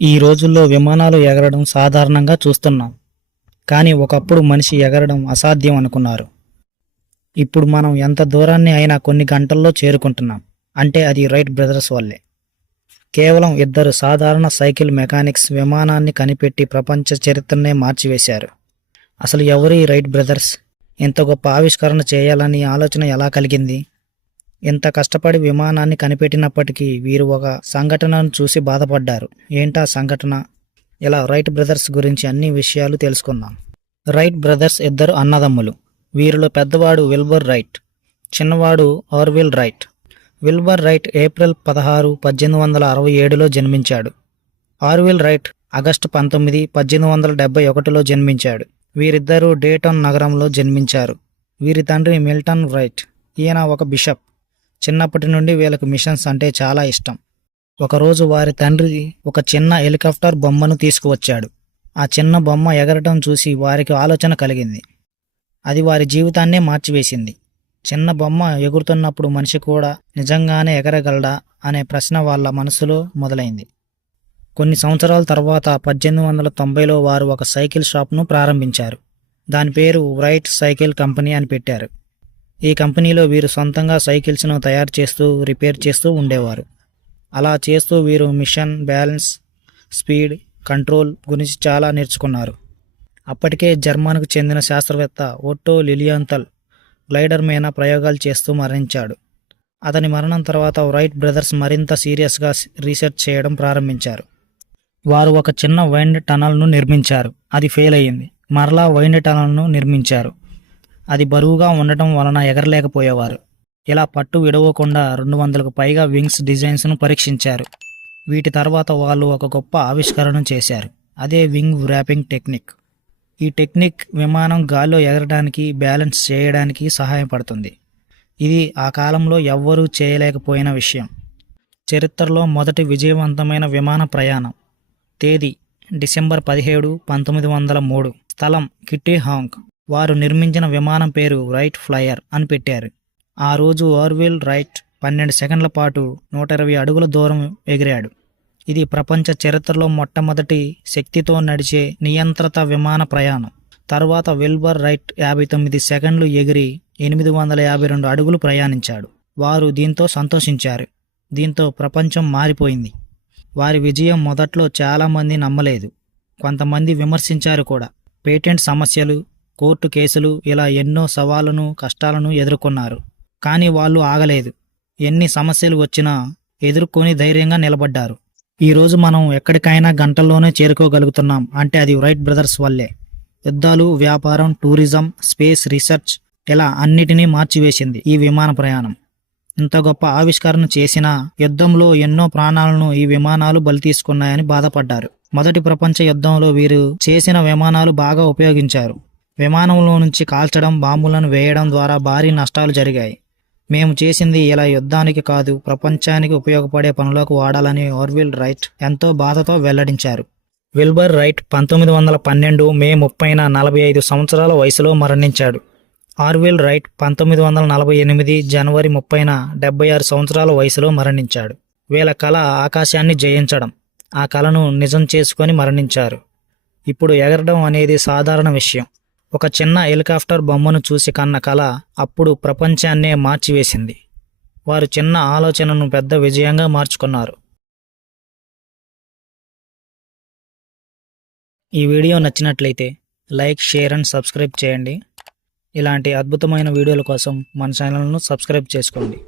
ఈ రోజుల్లో విమానాలు ఎగరడం సాధారణంగా చూస్తున్నాం. కానీ ఒకప్పుడు మనిషి ఎగరడం అసాధ్యం అనుకున్నారు. ఇప్పుడు మనం ఎంత దూరాన్ని అయినా కొన్ని గంటల్లో చేరుకుంటున్నాం. అంటే అది రైట్ బ్రదర్స్ వల్లే. కేవలం ఇద్దరు సాధారణ సైకిల్ మెకానిక్స్ విమానాన్ని కనిపెట్టి ప్రపంచ చరిత్రనే మార్చివేశారు. అసలు ఎవరు ఈ రైట్ బ్రదర్స్? ఇంత గొప్ప ఆవిష్కరణ చేయాలని ఆలోచన ఎలా కలిగింది? ఇంత కష్టపడి విమానాన్ని కనిపెట్టినప్పటికీ వీరు ఒక సంఘటనను చూసి బాధపడ్డారు. ఏంటా సంఘటన? ఇలా రైట్ బ్రదర్స్ గురించి అన్ని విషయాలు తెలుసుకుందాం. రైట్ బ్రదర్స్ ఇద్దరు అన్నదమ్ములు. వీరిలో పెద్దవాడు విల్బర్ రైట్, చిన్నవాడు Orville right. Wilber right April 16, 1867లో జన్మించాడు. ఆర్విల్ రైట్ ఆగస్టు 19, 1871లో జన్మించాడు. వీరిద్దరూ డేటన్ నగరంలో జన్మించారు. వీరి తండ్రి మిల్టన్ రైట్. ఈయన ఒక బిషప్. చిన్నప్పటి నుండి వీళ్ళకు మిషన్స్ అంటే చాలా ఇష్టం. ఒకరోజు వారి తండ్రి ఒక చిన్న హెలికాప్టర్ బొమ్మను తీసుకువచ్చాడు. ఆ చిన్న బొమ్మ ఎగరటం చూసి వారికి ఆలోచన కలిగింది. అది వారి జీవితాన్నే మార్చివేసింది. చిన్న బొమ్మ ఎగురుతున్నప్పుడు మనిషి కూడా నిజంగానే ఎగరగలడా అనే ప్రశ్న వాళ్ళ మనసులో మొదలైంది. కొన్ని సంవత్సరాల తర్వాత 1890లో వారు ఒక సైకిల్ షాప్ను ప్రారంభించారు. దాని పేరు రైట్ సైకిల్ కంపెనీ అని పెట్టారు. ఈ కంపెనీలో వీరు సొంతంగా సైకిల్స్ను తయారు చేస్తూ రిపేర్ చేస్తూ ఉండేవారు. అలా చేస్తూ వీరు మిషన్, బ్యాలెన్స్, స్పీడ్, కంట్రోల్ గురించి చాలా నేర్చుకున్నారు. అప్పటికే జర్మన్కు చెందిన శాస్త్రవేత్త ఓట్టో లిలియంథల్ గ్లైడర్ మీద ప్రయోగాలు చేస్తూ మరణించాడు. అతని మరణం తర్వాత రైట్ బ్రదర్స్ మరింత సీరియస్గా రీసెర్చ్ చేయడం ప్రారంభించారు. వారు ఒక చిన్న వైండ్ టనల్ను నిర్మించారు. అది ఫెయిల్ అయ్యింది. మరలా వైండ్ టనల్ను నిర్మించారు. అది బరువుగా ఉండటం వలన ఎగరలేకపోయేవారు. ఇలా పట్టు విడవకుండా 200కు పైగా వింగ్స్ డిజైన్స్ను పరీక్షించారు. వీటి తర్వాత వాళ్ళు ఒక గొప్ప ఆవిష్కరణ చేశారు. అదే వింగ్ వ్రాపింగ్ టెక్నిక్. ఈ టెక్నిక్ విమానం గాల్లో ఎగరడానికి, బ్యాలెన్స్ చేయడానికి సహాయపడుతుంది. ఇది ఆ కాలంలో ఎవ్వరూ చేయలేకపోయిన విషయం. చరిత్రలో మొదటి విజయవంతమైన విమాన ప్రయాణం. తేదీ డిసెంబర్ 17, 1903. స్థలం కిటీ హాంగ్. వారు నిర్మించిన విమానం పేరు రైట్ ఫ్లయర్ అని పెట్టారు. ఆ రోజు ఆర్విల్ రైట్ 12 సెకండ్ల పాటు 120 అడుగుల దూరం ఎగిరాడు. ఇది ప్రపంచ చరిత్రలో మొట్టమొదటి శక్తితో నడిచే నియంత్రిత విమాన ప్రయాణం. తర్వాత విల్బర్ రైట్ 59 సెకండ్లు ఎగిరి 852 అడుగులు ప్రయాణించాడు. వారు దీంతో సంతోషించారు. దీంతో ప్రపంచం మారిపోయింది. వారి విజయం మొదట్లో చాలామంది నమ్మలేదు. కొంతమంది విమర్శించారు కూడా. పేటెంట్ సమస్యలు, కోర్టు కేసులు, ఇలా ఎన్నో సవాళ్లను, కష్టాలను ఎదుర్కొన్నారు. కానీ వాళ్ళు ఆగలేదు. ఎన్ని సమస్యలు వచ్చినా ఎదుర్కొని ధైర్యంగా నిలబడ్డారు. ఈరోజు మనం ఎక్కడికైనా గంటల్లోనే చేరుకోగలుగుతున్నాం అంటే అది రైట్ బ్రదర్స్ వల్లే. యుద్ధాలు, వ్యాపారం, టూరిజం, స్పేస్ రీసెర్చ్, ఇలా అన్నిటినీ మార్చివేసింది ఈ విమాన ప్రయాణం. ఇంత గొప్ప ఆవిష్కరణ చేసినా యుద్ధంలో ఎన్నో ప్రాణాలను ఈ విమానాలు బలి తీసుకున్నాయని బాధపడ్డారు. మొదటి ప్రపంచ యుద్ధంలో వీరు చేసిన విమానాలు బాగా ఉపయోగించారు. విమానంలో నుంచి కాల్చడం, బాంబులను వేయడం ద్వారా భారీ నష్టాలు జరిగాయి. మేము చేసింది ఇలా యుద్ధానికి కాదు, ప్రపంచానికి ఉపయోగపడే పనులకు వాడాలని ఆర్విల్ రైట్ ఎంతో బాధతో వెల్లడించారు. విల్బర్ రైట్ 1912 మే 30న 45 సంవత్సరాల వయసులో మరణించాడు. ఆర్విల్ రైట్ 1948 జనవరి 30న 76 సంవత్సరాల వయసులో మరణించాడు. వీళ్ళ కళ ఆకాశాన్ని జయించడం. ఆ కళను నిజం చేసుకొని మరణించారు. ఇప్పుడు ఎగరడం అనేది సాధారణ విషయం. ఒక చిన్న హెలికాప్టర్ బొమ్మను చూసి కన్న కళ అప్పుడు ప్రపంచాన్నే మార్చివేసింది. వారు చిన్న ఆలోచనను పెద్ద విజయంగా మార్చుకున్నారు. ఈ వీడియో నచ్చినట్లయితే లైక్, షేర్ అండ్ సబ్స్క్రైబ్ చేయండి. ఇలాంటి అద్భుతమైన వీడియోల కోసం మన ఛానల్ను సబ్స్క్రైబ్ చేసుకోండి.